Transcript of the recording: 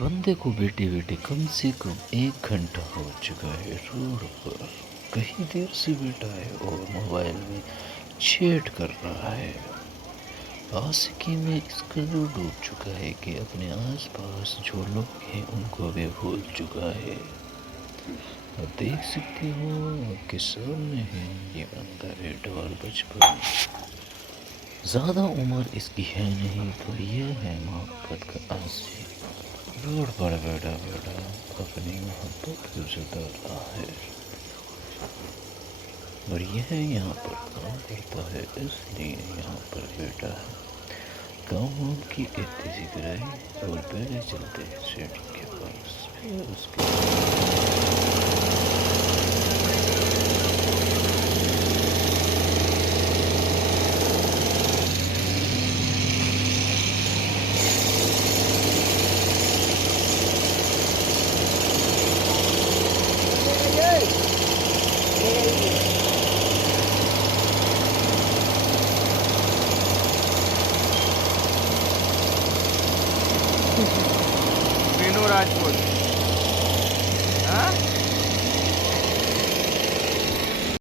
बंदे को बैठे बैठे कम से कम 1 घंटा हो चुका है रोड पर। कहीं देर से बैठा है और मोबाइल में चैट कर रहा है। आशिकी में इस कदर डूब चुका है कि अपने आसपास जो लोग हैं उनको भी भूल चुका है। और देख सकते हो आपके सामने है ये बंदा है डॉल बचपन। ज़्यादा उम्र इसकी है नहीं तो ये है मोहब्बत का आशिक। रोड पर बैठा बैठा अपनी मोहब्बत को जता रहा है। और यह यहाँ पर काम करता है इसलिए यहाँ पर बैठा है। गाँव वाम की इतनी सी कराई और पहले चलते हैं सेटिंग के पास, फिर उसके मीनू राजपूत हाँ